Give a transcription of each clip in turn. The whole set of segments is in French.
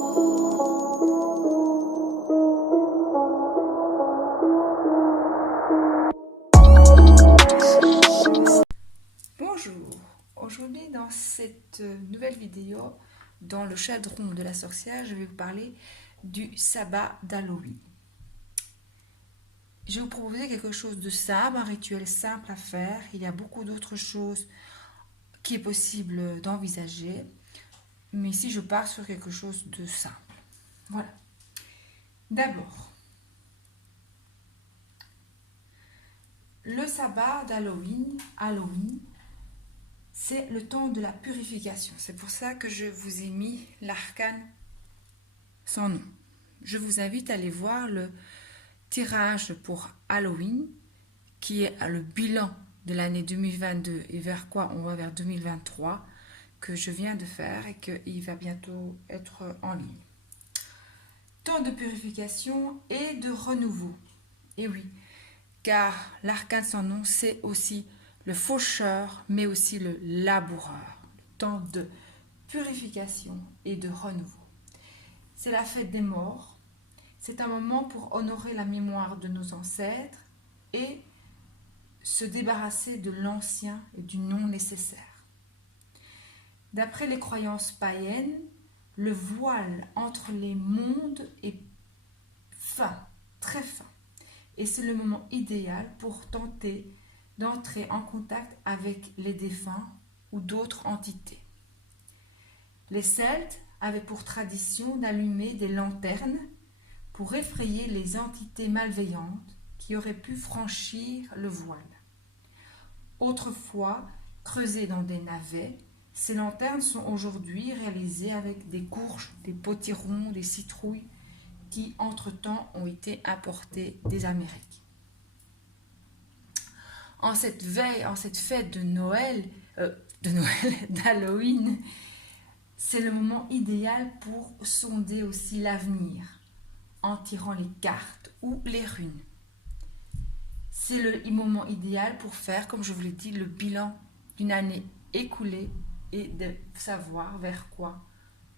Bonjour, aujourd'hui dans cette nouvelle vidéo, dans le chaudron de la sorcière, je vais vous parler du sabbat d'Halloween. Je vais vous proposer quelque chose de simple, un rituel simple à faire. Il y a beaucoup d'autres choses qui est possible d'envisager, mais ici je pars sur quelque chose de simple. Voilà. D'abord, le sabbat d'Halloween, c'est le temps de la purification. C'est pour ça que je vous ai mis l'arcane sans nom. Je vous invite à aller voir le tirage pour Halloween, qui est le bilan de l'année 2022 et vers quoi on va vers 2023, que je viens de faire et qu'il va bientôt être en ligne. Temps de purification et de renouveau. Et oui, car l'arcane sans nom, c'est aussi le faucheur, mais aussi le laboureur. Le temps de purification et de renouveau. C'est la fête des morts. C'est un moment pour honorer la mémoire de nos ancêtres et se débarrasser de l'ancien et du non nécessaire. D'après les croyances païennes, le voile entre les mondes est fin, très fin. Et c'est le moment idéal pour tenter d'entrer en contact avec les défunts ou d'autres entités. Les Celtes avaient pour tradition d'allumer des lanternes pour effrayer les entités malveillantes qui auraient pu franchir le voile. Autrefois, creusées dans des navets, ces lanternes sont aujourd'hui réalisées avec des courges, des potirons, des citrouilles qui, entre-temps, ont été importées des Amériques. En cette fête de Noël, d'Halloween, c'est le moment idéal pour sonder aussi l'avenir, en tirant les cartes ou les runes. C'est le moment idéal pour faire, comme je vous l'ai dit, le bilan d'une année écoulée et de savoir vers quoi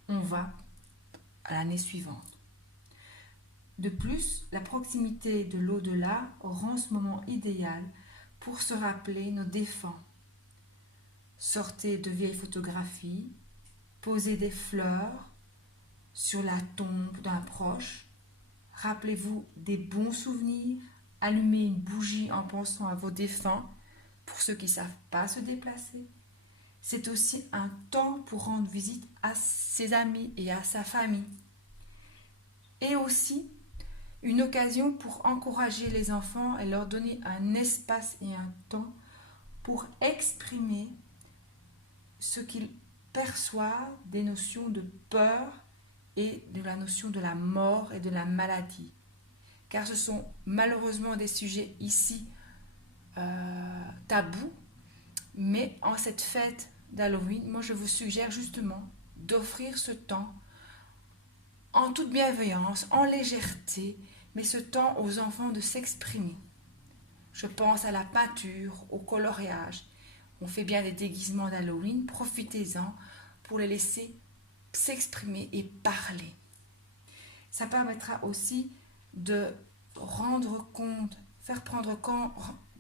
on va à l'année suivante. De plus, la proximité de l'au-delà rend ce moment idéal pour se rappeler nos défunts. Sortez de vieilles photographies, posez des fleurs sur la tombe d'un proche, rappelez-vous des bons souvenirs, allumez une bougie en pensant à vos défunts pour ceux qui ne savent pas se déplacer. C'est aussi un temps pour rendre visite à ses amis et à sa famille. Et aussi une occasion pour encourager les enfants et leur donner un espace et un temps pour exprimer ce qu'ils perçoivent des notions de peur et de la notion de la mort et de la maladie. Car ce sont malheureusement des sujets ici tabous, mais en cette fête d'Halloween, moi je vous suggère justement d'offrir ce temps en toute bienveillance, en légèreté, mais ce temps aux enfants de s'exprimer. Je pense à la peinture, au coloriage. On fait bien des déguisements d'Halloween, profitez-en pour les laisser s'exprimer et parler. Ça permettra aussi de rendre compte, faire prendre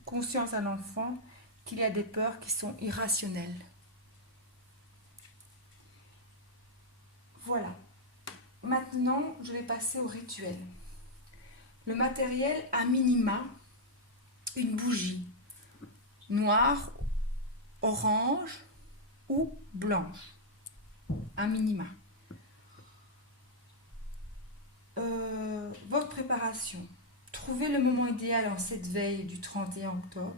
conscience à l'enfant qu'il y a des peurs qui sont irrationnelles. Voilà. Maintenant, je vais passer au rituel. Le matériel, à minima, une bougie noire, orange ou blanche, à minima. Votre préparation. Trouvez le moment idéal en cette veille du 31 octobre.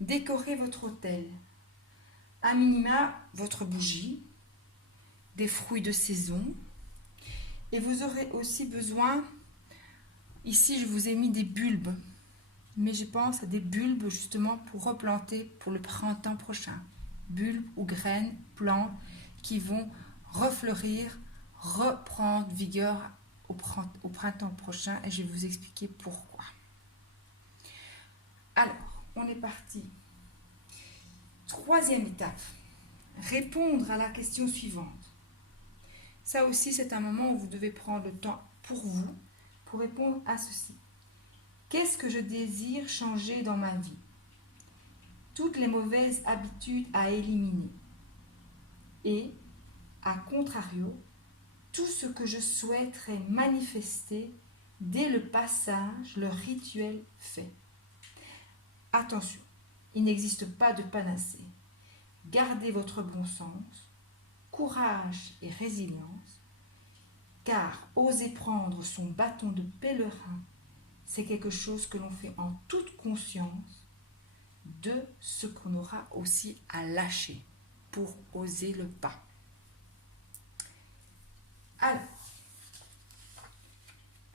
Décorez votre autel. À minima, votre bougie, des fruits de saison. Et vous aurez aussi besoin, ici je vous ai mis des bulbes, mais je pense à des bulbes justement pour replanter pour le printemps prochain. Bulbes ou graines, plantes qui vont refleurir, reprendre vigueur au printemps prochain et je vais vous expliquer pourquoi. Alors, on est parti. Troisième étape, répondre à la question suivante. Ça aussi, c'est un moment où vous devez prendre le temps pour vous, pour répondre à ceci. Qu'est-ce que je désire changer dans ma vie? Toutes les mauvaises habitudes à éliminer. Et, à contrario, tout ce que je souhaiterais manifester dès le passage, le rituel fait. Attention, il n'existe pas de panacée. Gardez votre bon sens, courage et résilience, car oser prendre son bâton de pèlerin, c'est quelque chose que l'on fait en toute conscience de ce qu'on aura aussi à lâcher pour oser le pas. Alors,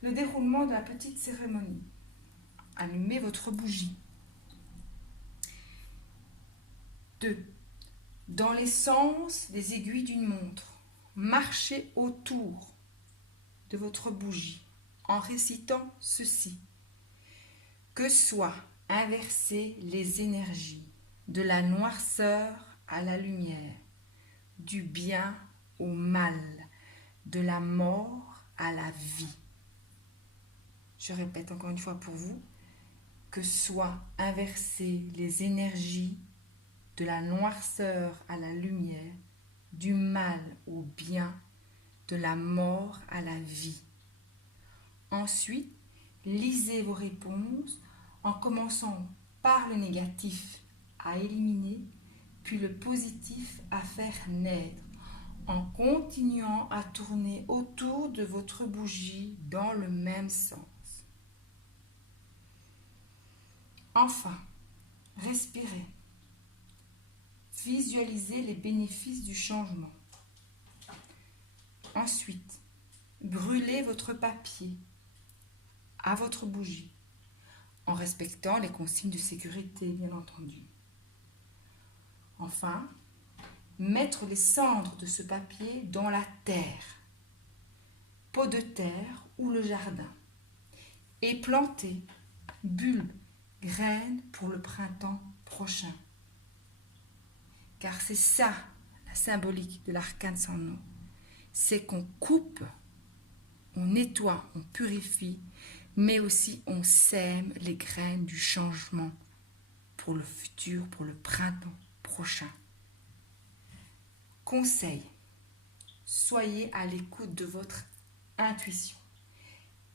le déroulement de la petite cérémonie. Allumez votre bougie. 2. Dans les sens des aiguilles d'une montre, marchez autour de votre bougie en récitant ceci. Que soient inversées les énergies de la noirceur à la lumière, du bien au mal, de la mort à la vie. Je répète encore une fois pour vous, que soient inversées les énergies de la noirceur à la lumière, du mal au bien, de la mort à la vie. Ensuite, lisez vos réponses en commençant par le négatif à éliminer, puis le positif à faire naître, en continuant à tourner autour de votre bougie dans le même sens. Enfin, respirez. Visualisez les bénéfices du changement. Ensuite, brûlez votre papier à votre bougie, en respectant les consignes de sécurité, bien entendu. Enfin, mettre les cendres de ce papier dans la terre, pot de terre ou le jardin, et planter bulbes, graines pour le printemps prochain. Car c'est ça, la symbolique de l'arcane sans nom. C'est qu'on coupe, on nettoie, on purifie, mais aussi on sème les graines du changement pour le futur, pour le printemps prochain. Conseil, soyez à l'écoute de votre intuition,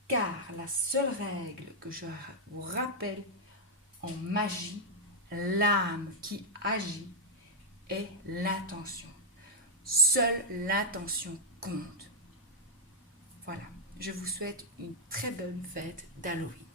car la seule règle que je vous rappelle en magie, l'âme qui agit est l'intention. Seule l'intention compte. Voilà, je vous souhaite une très bonne fête d'Halloween.